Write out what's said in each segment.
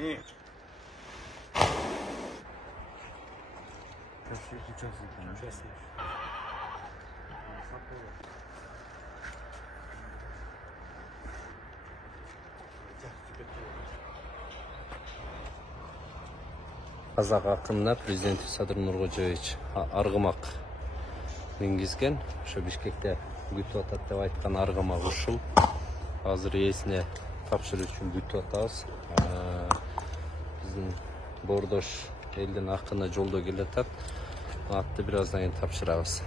Қазақ ақынына президент Садыр Нуркожоевич арғымақ мінгізген. Ошо Бишкекте күтүп атат деп айткан арғымақ ушул. Азыр ээсине тапшыруу үчүн күтүп атабыз. Биздин боордош элдин акыны жолдо келатат. Атты бир аздан кийин тапшырабыз.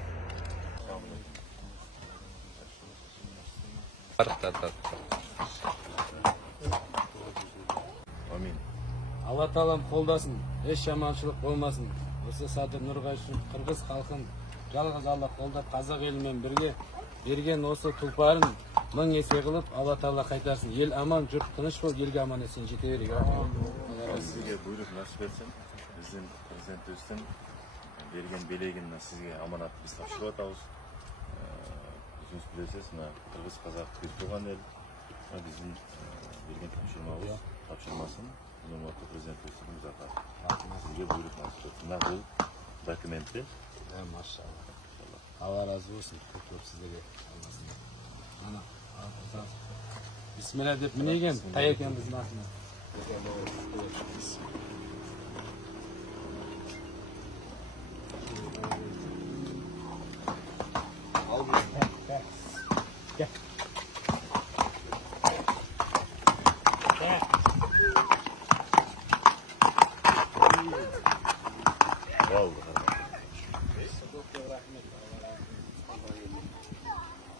Алла Таалам колдосын, эч жаманчылык болмасын. Осы Садыр Нуркожоевич кыргыз халкын жалгыз Алла колдоп, казак эли менен бирге берген осы тулпарын 1000 эсе кылып Алла Таала кайтарсын. Ел аман, журт тыныч бол, элге аман эсен жете берейик. Сизге буйрук насип этсин. Биздин президентибиздин берген белегин сизге аманат биз тапшырып атабыз. Өзүңүз билесиз, мына кыргыз казак бир тууган эл. Биздин берген тапшырмасын Урматтуу президентибиздин музакат. Сизге буйрук насип этсин. Мына бул документи. Машалла. Алла разы болсын. Көп сиздерге. Ana, Bismillah deb minegen, tayakan bizni atma.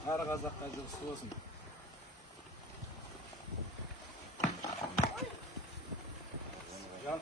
Her kazakta cılsı olsun. Can.